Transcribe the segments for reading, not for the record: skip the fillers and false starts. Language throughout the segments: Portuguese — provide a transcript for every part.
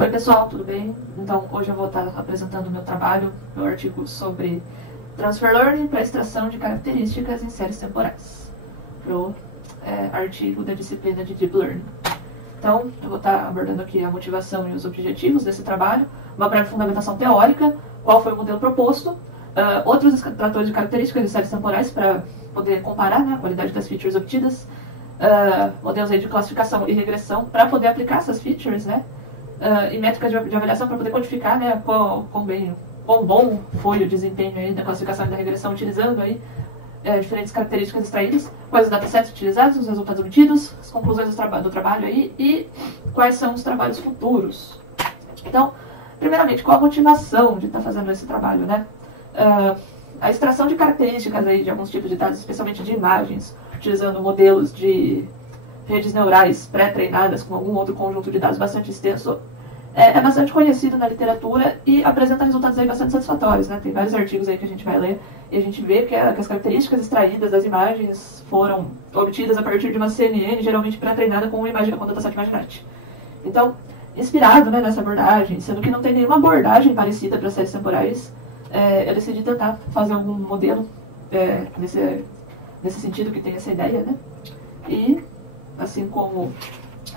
Oi pessoal, tudo bem? Então hoje eu vou estar apresentando o meu trabalho, meu artigo sobre Transfer Learning para extração de características em séries temporais, pro artigo da disciplina de Deep Learning. Então eu vou estar abordando aqui a motivação e os objetivos desse trabalho, uma breve fundamentação teórica, qual foi o modelo proposto, outros extratores de características de séries temporais para poder comparar, né, a qualidade das features obtidas, modelos aí de classificação e regressão para poder aplicar essas features, né, e métricas de avaliação para poder quantificar, né, quão bom foi o desempenho aí da classificação e da regressão utilizando aí diferentes características extraídas, quais os datasets utilizados, os resultados obtidos, as conclusões do trabalho aí e quais são os trabalhos futuros. Então, primeiramente, qual a motivação de estar fazendo esse trabalho, né? A extração de características aí de alguns tipos de dados, especialmente de imagens, utilizando modelos de redes neurais pré-treinadas com algum outro conjunto de dados bastante extenso, é bastante conhecido na literatura e apresenta resultados aí bastante satisfatórios, né? Tem vários artigos aí que a gente vai ler e a gente vê que as características extraídas das imagens foram obtidas a partir de uma CNN, geralmente pré-treinada com uma imagem com dataset ImageNet. Então, inspirado, né, nessa abordagem, sendo que não tem nenhuma abordagem parecida para séries temporais, eu decidi tentar fazer algum modelo nesse sentido, que tem essa ideia, né? E, assim como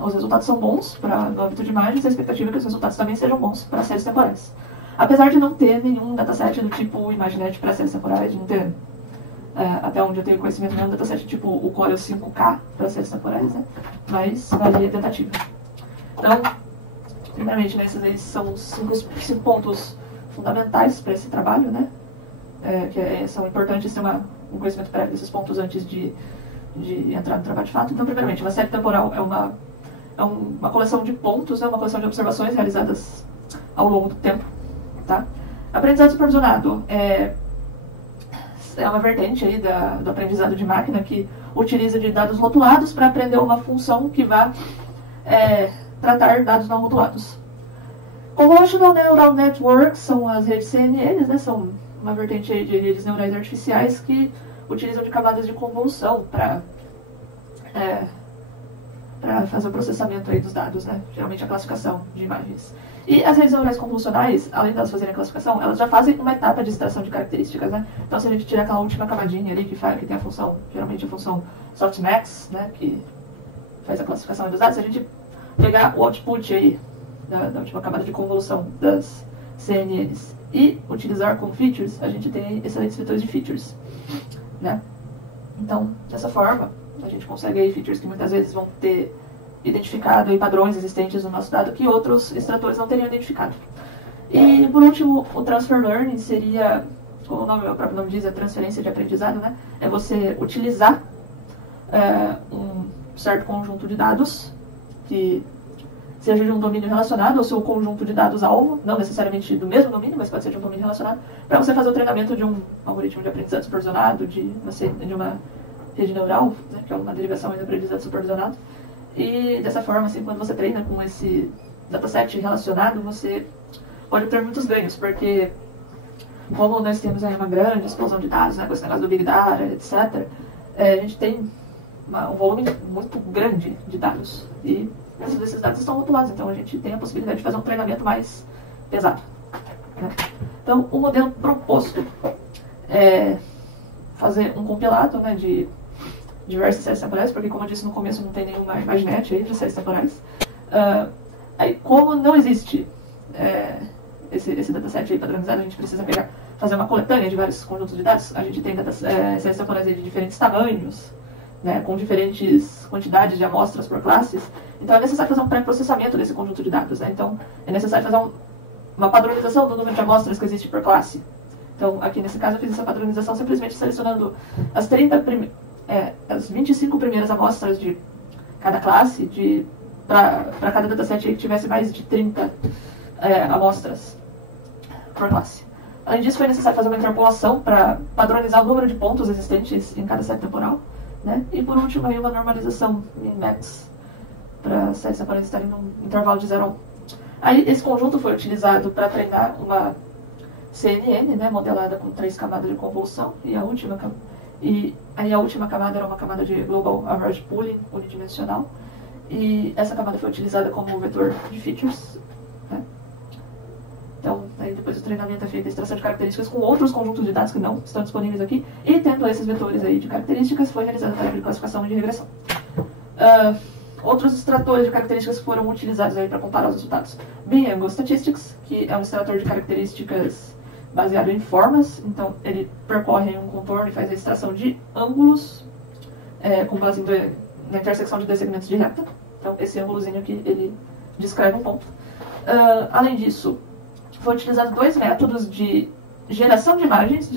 os resultados são bons no âmbito de imagens, a expectativa é que os resultados também sejam bons para séries temporais. Apesar de não ter nenhum dataset do tipo ImageNet para séries temporais, não ter, até onde eu tenho conhecimento, nenhum dataset tipo o Corel 5K para séries temporais, né? Mas vale a tentativa. Então, primeiramente, né, esses aí são os cinco pontos fundamentais para esse trabalho, né? São importantes ter um conhecimento prévio desses pontos antes de entrar no trabalho de fato. Então, primeiramente, uma série temporal é uma coleção de pontos, uma coleção de observações realizadas ao longo do tempo. Tá? Aprendizado supervisionado é uma vertente aí do aprendizado de máquina que utiliza de dados rotulados para aprender uma função que vá tratar dados não rotulados. Convolutional Neural Networks são as redes CNNs, né? São uma vertente aí de redes neurais artificiais que utilizam de camadas de convolução para fazer o processamento aí dos dados, né? Geralmente a classificação de imagens. E as redes neurais convolucionais, além de elas fazerem a classificação, elas já fazem uma etapa de extração de características, né? Então, se a gente tirar aquela última camadinha ali que tem a função, geralmente a função softmax, né, que faz a classificação dos dados, se a gente pegar o output aí da última camada de convolução das CNNs e utilizar como features, a gente tem excelentes vetores de features, né? Então, dessa forma, a gente consegue aí features que muitas vezes vão ter identificado aí padrões existentes no nosso dado que outros extratores não teriam identificado. E, por último, o Transfer Learning seria, como o próprio nome diz, a transferência de aprendizado, né? É você utilizar um certo conjunto de dados que seja de um domínio relacionado ao seu conjunto de dados-alvo, não necessariamente do mesmo domínio, mas pode ser de um domínio relacionado, para você fazer o treinamento de um algoritmo de aprendizado supervisionado, de uma rede neural, né, que é uma derivação do aprendizado supervisionado. E dessa forma, assim, quando você treina com esse dataset relacionado, você pode obter muitos ganhos, porque como nós temos aí uma grande explosão de dados, né, com esse negócio do Big Data, etc., a gente tem um volume muito grande de dados. E muitos desses dados estão rotulados, então a gente tem a possibilidade de fazer um treinamento mais pesado, né? Então, o modelo proposto é fazer um compilado, né, de diversas séries temporais, porque, como eu disse no começo, não tem nenhuma ImageNet aí de séries temporais. Aí, como não existe esse dataset aí padronizado, a gente precisa fazer uma coletânea de vários conjuntos de dados. A gente tem séries temporais aí de diferentes tamanhos, né, com diferentes quantidades de amostras por classes. Então, é necessário fazer um pré-processamento desse conjunto de dados, né? Então, é necessário fazer uma padronização do número de amostras que existe por classe. Então, aqui nesse caso, eu fiz essa padronização simplesmente selecionando as 25 primeiras amostras de cada classe, para cada dataset que tivesse mais de 30 amostras por classe. Além disso, foi necessário fazer uma interpolação para padronizar o número de pontos existentes em cada série temporal, né? E por último, aí, uma normalização min-max para as séries temporais estarem num intervalo de 0 a 1. Aí, esse conjunto foi utilizado para treinar uma CNN, né, modelada com 3 camadas de convolução, e a última camada era uma camada de Global Average Pooling unidimensional, e essa camada foi utilizada como vetor de features depois do treinamento é feita a extração de características com outros conjuntos de dados que não estão disponíveis aqui, e tendo esses vetores aí de características, foi realizada a tarefa de classificação e de regressão. Outros extratores de características foram utilizados aí para comparar os resultados. Biangle Statistics, que é um extrator de características baseado em formas, então ele percorre um contorno e faz a extração de ângulos com base na intersecção de dois segmentos de reta. Então esse ângulozinho aqui, ele descreve um ponto. Além disso, foi utilizado dois métodos de geração de imagens,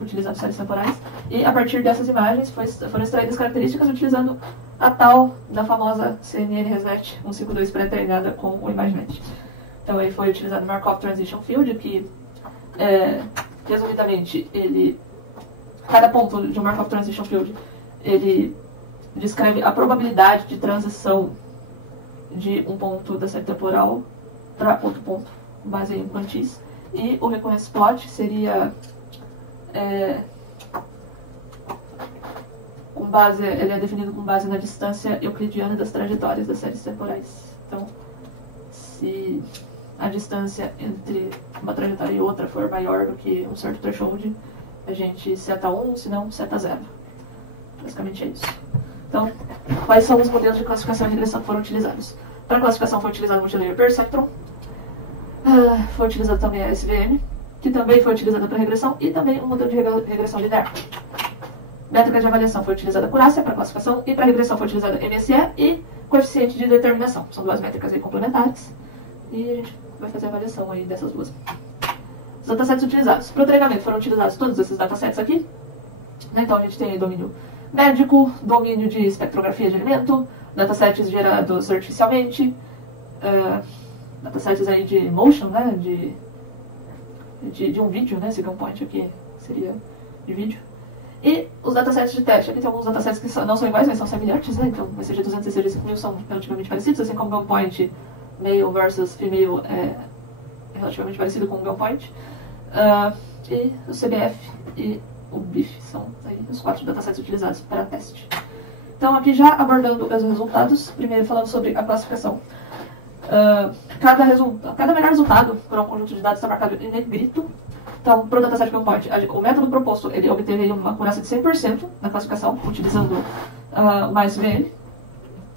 utilizando séries temporais, e a partir dessas imagens foram extraídas características utilizando a tal da famosa CNN ResNet 152 pré-treinada com o ImageNet. Então aí foi utilizado o Markov Transition Field, que resumidamente, cada ponto de um Markov Transition Field, ele descreve a probabilidade de transição de um ponto da série temporal para outro ponto, com base em quantis. E o Recurrence Plot seria ele é definido com base na distância euclidiana das trajetórias das séries temporais. Então, se a distância entre uma trajetória e outra for maior do que um certo threshold, a gente seta 1, se não, seta 0. Basicamente é isso. Então, quais são os modelos de classificação e regressão que foram utilizados? Para a classificação foi utilizado o Multilayer Perceptron, foi utilizado também a SVM, que também foi utilizada para regressão, e também um modelo de regressão linear. Métrica de avaliação foi utilizada a acurácia para classificação, e para regressão foi utilizada MSE e coeficiente de determinação. São duas métricas aí complementares, e a gente vai fazer a avaliação aí dessas duas. Os datasets utilizados. Para o treinamento foram utilizados todos esses datasets aqui. Então a gente tem aí domínio médico, domínio de espectrografia de elemento, datasets gerados artificialmente, datasets aí de motion, né, de um vídeo, né, esse point aqui seria de vídeo. E os datasets de teste. Aqui tem alguns datasets que não são iguais, mas são semelhantes, né, então o ECG200 e ECG5000 são relativamente parecidos, assim como o point male versus female é relativamente parecido com o gunpoint. E o CBF e o BIF são aí os 4 datasets utilizados para teste. Então aqui já abordando os resultados, primeiro falando sobre a classificação. Cada melhor resultado para um conjunto de dados está marcado em negrito. Então, para o dataset gunpoint, o método proposto, ele obteve uma acurácia de 100% na classificação, utilizando uma SVM.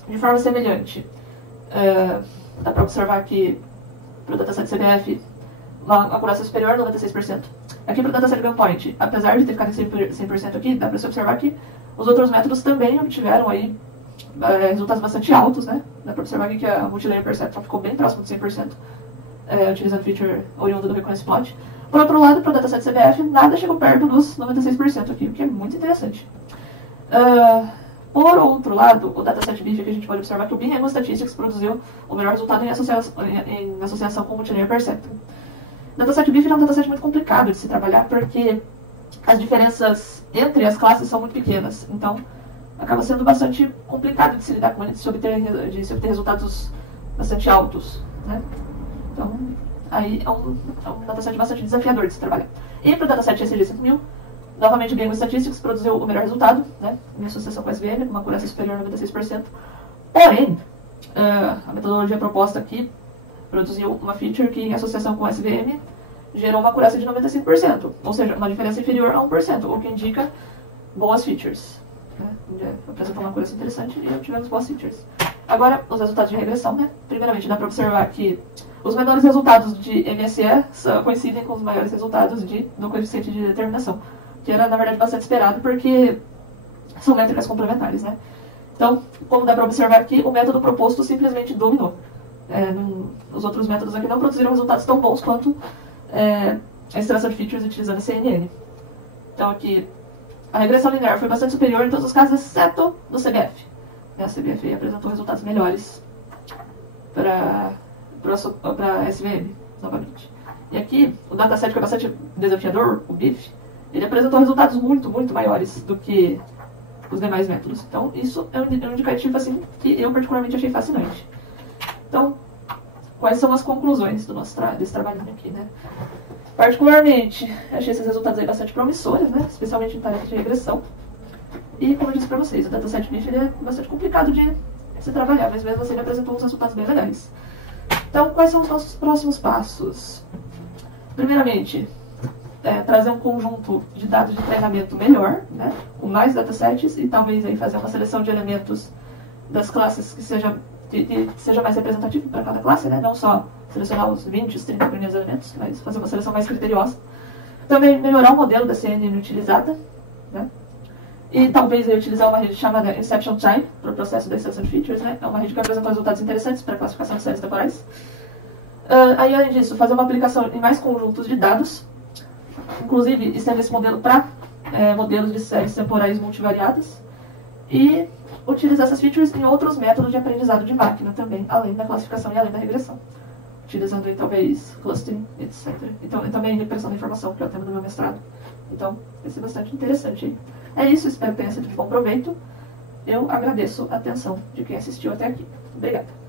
De forma semelhante, dá para observar que para o dataset CBF, uma acurácia superior a 96%. Aqui para o dataset gunpoint, apesar de ter ficado em 100% aqui, dá para se observar que os outros métodos também obtiveram aí resultados bastante altos, né? Dá para observar aqui que a Multilayer Perceptron ficou bem próximo de 100%, utilizando feature oriundo do Recurrence Plot. Por outro lado, para o dataset CBF, nada chegou perto dos 96% aqui, o que é muito interessante. Por outro lado, o dataset BIF, aqui a gente pode observar que o Biangle Statistics produziu o melhor resultado em associação com o Multilayer Perceptron. O dataset BIF é um dataset muito complicado de se trabalhar, porque as diferenças entre as classes são muito pequenas. Então, acaba sendo bastante complicado de se lidar com ele, de se obter resultados bastante altos, né? Então, aí é um dataset bastante desafiador de se trabalhar. E para o dataset ECG5000, novamente o Biangle Statistics produziu o melhor resultado, né, em associação com a SVM, com uma acurácia superior a 96%. Porém, a metodologia proposta aqui produziu uma feature que, em associação com a SVM, gerou uma acurácia de 95%, ou seja, uma diferença inferior a 1%, o que indica boas features. Apresentou uma acurácia interessante e obtivemos boas features. Agora, os resultados de regressão, né? Primeiramente, dá para observar que os menores resultados de MSE coincidem com os maiores resultados do coeficiente de determinação, que era, na verdade, bastante esperado, porque são métricas complementares, né? Então, como dá para observar aqui, o método proposto simplesmente dominou. Os outros métodos aqui não produziram resultados tão bons quanto a extração de features utilizando a CNN. Então, aqui, a regressão linear foi bastante superior em todos os casos, exceto no CBF. A CBF apresentou resultados melhores para a SVM, novamente. E aqui, o dataset que é bastante desafiador, o BIF, ele apresentou resultados muito, muito maiores do que os demais métodos. Então, isso é um indicativo assim, que eu particularmente achei fascinante. Então, quais são as conclusões do nosso desse trabalhinho aqui, né? Particularmente, achei esses resultados aí bastante promissores, né? Especialmente em tarefas de regressão. E, como eu disse para vocês, o dataset BIF ele é bastante complicado de se trabalhar, mas mesmo assim ele apresentou uns resultados bem legais. Então, quais são os nossos próximos passos? primeiramente, trazer um conjunto de dados de treinamento melhor, né, com mais datasets, e talvez aí fazer uma seleção de elementos das classes que seja mais representativo para cada classe, né, não só selecionar os 20, os 30 primeiros elementos, mas fazer uma seleção mais criteriosa. Também melhorar o modelo da CNN utilizada, né, e talvez aí utilizar uma rede chamada Inception Time para o processo da inserção de features, né, é uma rede que apresenta resultados interessantes para a classificação de séries temporais. Aí, além disso, fazer uma aplicação em mais conjuntos de dados, inclusive estender esse modelo para modelos de séries temporais multivariadas, e utilizar essas features em outros métodos de aprendizado de máquina também, além da classificação e além da regressão, utilizando aí, talvez clustering, etc. Então, e também repressão da informação, que é o tema do meu mestrado. Então, vai ser bastante interessante aí. É isso, espero que tenha sido de bom proveito. Eu agradeço a atenção de quem assistiu até aqui. Obrigada.